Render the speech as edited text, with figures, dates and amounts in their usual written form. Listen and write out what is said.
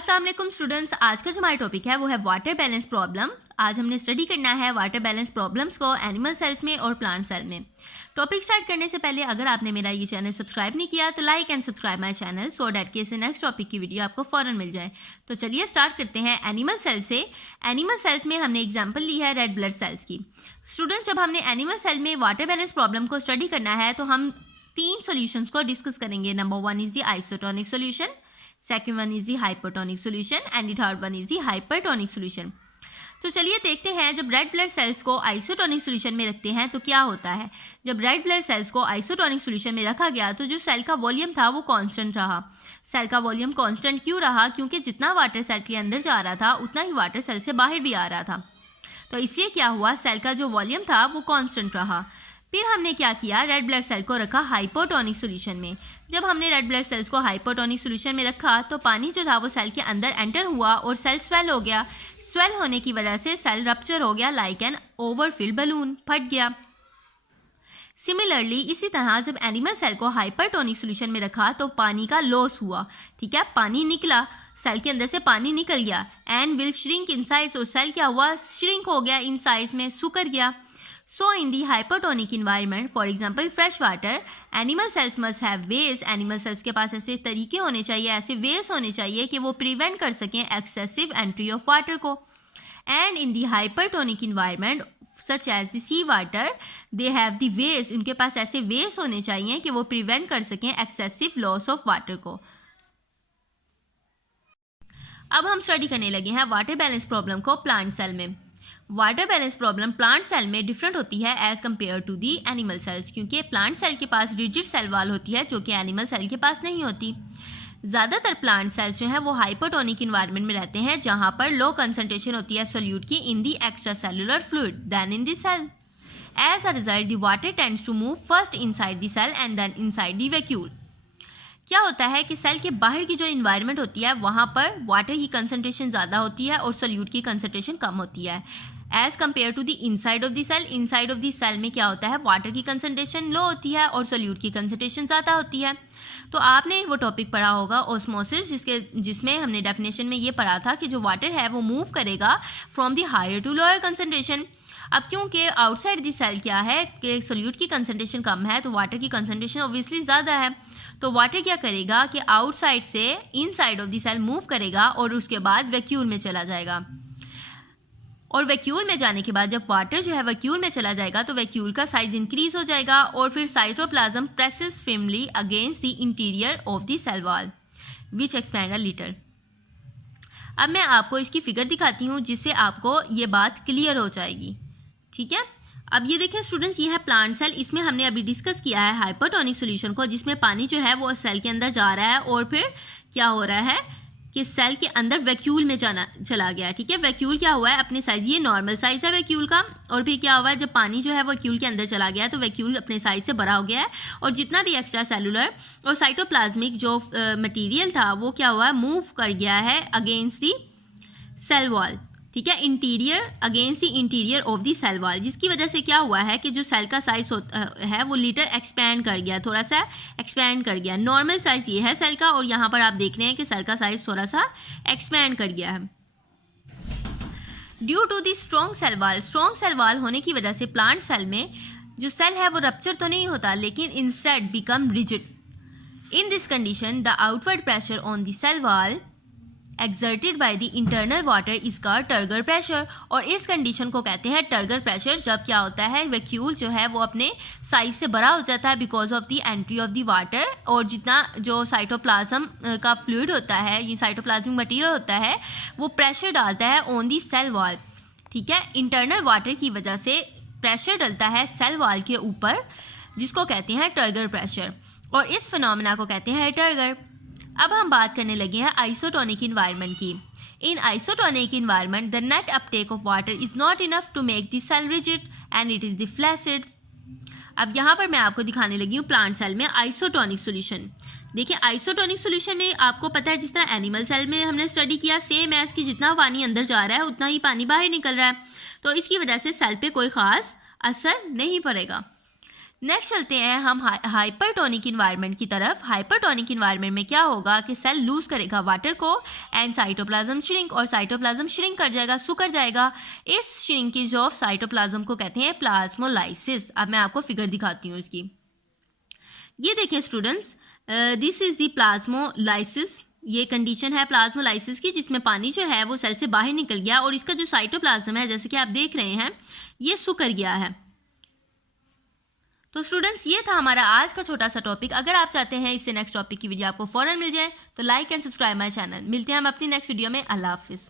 अस्सलाम वालेकुम स्टूडेंट्स, आज का जो हमारा टॉपिक है वो है वाटर बैलेंस प्रॉब्लम। आज हमने स्टडी करना है वाटर बैलेंस प्रॉब्लम्स को एनिमल सेल्स में और प्लांट सेल में। टॉपिक स्टार्ट करने से पहले अगर आपने मेरा ये चैनल सब्सक्राइब नहीं किया तो like and subscribe my channel so that के नेक्स्ट टॉपिक की वीडियो आपको फ़ौरन मिल जाए। तो चलिए स्टार्ट करते हैं एनिमल सेल से। एनिमल सेल्स में हमने एग्जाम्पल ली है रेड ब्लड सेल्स की। स्टूडेंट्स, जब हमने एनिमल सेल में वाटर बैलेंस प्रॉब्लम को स्टडी करना है तो हम 3 सॉल्यूशंस को डिस्कस करेंगे। Number 1 is the isotonic solution, second one is the hypotonic solution and the third one is the hypertonic solution. तो चलिए देखते हैं, जब रेड ब्लड सेल्स को आइसोटोनिक सोल्यूशन में रखते हैं तो क्या होता है। जब रेड ब्लड सेल्स को आइसोटोनिक सोल्यूशन में रखा गया तो जो सेल का वॉल्यूम था वो कांस्टेंट रहा। सेल का वॉल्यूम कांस्टेंट क्यों रहा? क्योंकि जितना वाटर सेल के अंदर जा रहा था उतना ही वाटर सेल से बाहर भी आ रहा था। तो इसलिए क्या हुआ, सेल का जो वॉल्यूम था वो कांस्टेंट रहा। फिर हमने क्या किया, रेड ब्लड सेल को रखा हाइपोटोनिक सोल्यूशन में। जब हमने रेड ब्लड सेल्स को हाइपोटोनिक सोल्यूशन में रखा तो पानी जो था वो सेल के अंदर एंटर हुआ और सेल स्वेल हो गया। स्वेल होने की वजह से सेल रप्चर हो गया लाइक एन ओवरफिल्ड बलून, फट गया। सिमिलरली इसी तरह जब एनिमल सेल को हाइपरटोनिक सोल्यूशन में रखा तो पानी का लॉस हुआ। ठीक है, पानी निकला, सेल के अंदर से पानी निकल गया and will shrink in size. और सेल क्या हुआ, श्रिंक हो गया इन साइज में, सुकर गया। So in the hypertonic environment, for example fresh water, animal cells must have ways. Animal cells के पास ऐसे तरीके होने चाहिए, ऐसे ways होने चाहिए कि वो prevent कर सकें excessive entry of water को। And in the hypertonic environment such as the sea water, they have the ways. उनके पास ऐसे ways होने चाहिए कि वो prevent कर सकें excessive loss of water को। अब हम स्टडी करने लगे हैं वाटर बैलेंस प्रॉब्लम को प्लांट सेल में। Water balance problem plant cell में डिफरेंट होती है as compare to the animal cells, क्योंकि प्लांट सेल के पास रिजिड सेल वॉल होती है जो कि एनिमल सेल के पास नहीं होती। ज़्यादातर प्लांट सेल्स जो हैं वो हाइपोटोनिक इन्वायरमेंट में रहते हैं जहाँ पर लो कंसनट्रेशन होती है सोल्यूट की in the extra cellular fluid than in the cell. As a result the water tends to move first inside the cell and then inside the vacuole. क्या होता है कि सेल के बाहर की जो इन्वायरमेंट होती है वहाँ पर वाटर की कंसनट्रेशन ज़्यादा होती है और सोल्यूट की कंसनट्रेशन कम होती है as compare to the inside of the cell. Inside of the cell में क्या होता है, वाटर की कंसनट्रेशन लो होती है और सोल्यूट की कंसनट्रेशन ज़्यादा होती है। तो आपने वो टॉपिक पढ़ा होगा ऑस्मोसिस, जिसमें हमने डेफिनेशन में ये पढ़ा था कि जो वाटर है वो मूव करेगा from the higher to lower concentration. अब क्योंकि आउटसाइड द सेल क्या है कि सोल्यूट की कंसनट्रेशन कम है तो वाटर की कंसनट्रेशन ऑब्वियसली ज़्यादा है। तो वाटर क्या करेगा कि आउटसाइड से inside of the cell move करेगा और उसके बाद वैक्यूल में चला जाएगा। और वैक्यूल में जाने के बाद जब वाटर जो है वैक्यूल में चला जाएगा तो वैक्यूल का साइज इंक्रीज हो जाएगा और फिर cytoplasm presses firmly against the interior of the cell wall which expand a little. अब मैं आपको इसकी फिगर दिखाती हूँ जिससे आपको ये बात क्लियर हो जाएगी। ठीक है, अब ये देखें स्टूडेंट्स, ये है प्लांट सेल। इसमें हमने अभी डिस्कस किया है हाइपोटोनिक सॉल्यूशन को, जिसमें पानी जो है वो सेल के अंदर जा रहा है और फिर क्या हो रहा है कि सेल के अंदर वैक्यूल में चला गया। ठीक है, वैक्यूल क्या हुआ है, अपने साइज, ये नॉर्मल साइज है वैक्यूल का, और फिर क्या हुआ है जब पानी जो है वैक्यूल के अंदर चला गया तो वैक्यूल अपने साइज से बड़ा हो गया है और जितना भी एक्स्ट्रा सेलुलर और साइटोप्लाज्मिक जो मटेरियल था वो क्या हुआ है, मूव कर गया है अगेंस्ट दी सेल वॉल। ठीक है, interior against the interior of the cell wall, जिसकी वजह से क्या हुआ है कि जो सेल का साइज है वो लिटर एक्सपैंड कर गया, थोड़ा सा एक्सपैंड कर गया। नॉर्मल साइज ये है सेल का और यहाँ पर आप देख रहे हैं कि सेल का साइज थोड़ा सा एक्सपैंड कर गया है due to the strong cell wall. Strong cell wall होने की वजह से प्लांट सेल में जो सेल है वो रप्चर तो नहीं होता लेकिन instead become rigid. In this condition the outward pressure on the cell wall exerted by the internal water is called turgor pressure. और इस कंडीशन को कहते हैं टर्गर प्रेशर। जब क्या होता है, वैक्यूल जो है वो अपने साइज से बड़ा हो जाता है because of the entry of the water, और जितना जो साइटोप्लाज्म का फ्लूइड होता है, ये साइटोप्लाज्मिक मटेरियल होता है, वो प्रेशर डालता है ऑन दी सेल वॉल। ठीक है, इंटरनल वाटर की वजह से प्रेशर डलता है सेल वॉल के ऊपर, जिसको कहते हैं टर्गर प्रेशर, और इस फिनोमेना को कहते हैं टर्गर। अब हम बात करने लगे हैं आइसोटोनिक इन्वायरमेंट की। In isotonic environment the net uptake of water is not enough to make the cell rigid and it is the flaccid. अब यहाँ पर मैं आपको दिखाने लगी हूँ प्लांट सेल में आइसोटोनिक सॉल्यूशन। देखिए, आइसोटोनिक सॉल्यूशन में आपको पता है जिस तरह एनिमल सेल में हमने स्टडी किया, सेम एज कि जितना पानी अंदर जा रहा है उतना ही पानी बाहर निकल रहा है, तो इसकी वजह से सेल पे कोई ख़ास असर नहीं पड़ेगा। नेक्स्ट चलते हैं हम हाइपरटोनिक इन्वायरमेंट की तरफ। हाइपरटोनिक इन्वायरमेंट में क्या होगा कि सेल लूज करेगा वाटर को एंड साइटोप्लाज्म श्रिंक, और साइटोप्लाज्म श्रिंक कर जाएगा, सुकर जाएगा। इस श्रिंकेज ऑफ साइटोप्लाज्म को कहते हैं प्लाज्मोलाइसिस। अब मैं आपको फिगर दिखाती हूँ इसकी। ये देखिए students, this is the plasmolysis. ये कंडीशन है प्लाज्मोलाइसिस की, जिसमें पानी जो है वो सेल से बाहर निकल गया और इसका जो साइटोप्लाज्म है, जैसे कि आप देख रहे हैं, ये सुकर गया है। तो स्टूडेंट्स, ये था हमारा आज का छोटा सा टॉपिक। अगर आप चाहते हैं इससे नेक्स्ट टॉपिक की वीडियो आपको फौरन मिल जाए तो like and subscribe my channel. मिलते हैं हम अपनी नेक्स्ट वीडियो में। अल्लाह हाफिज़।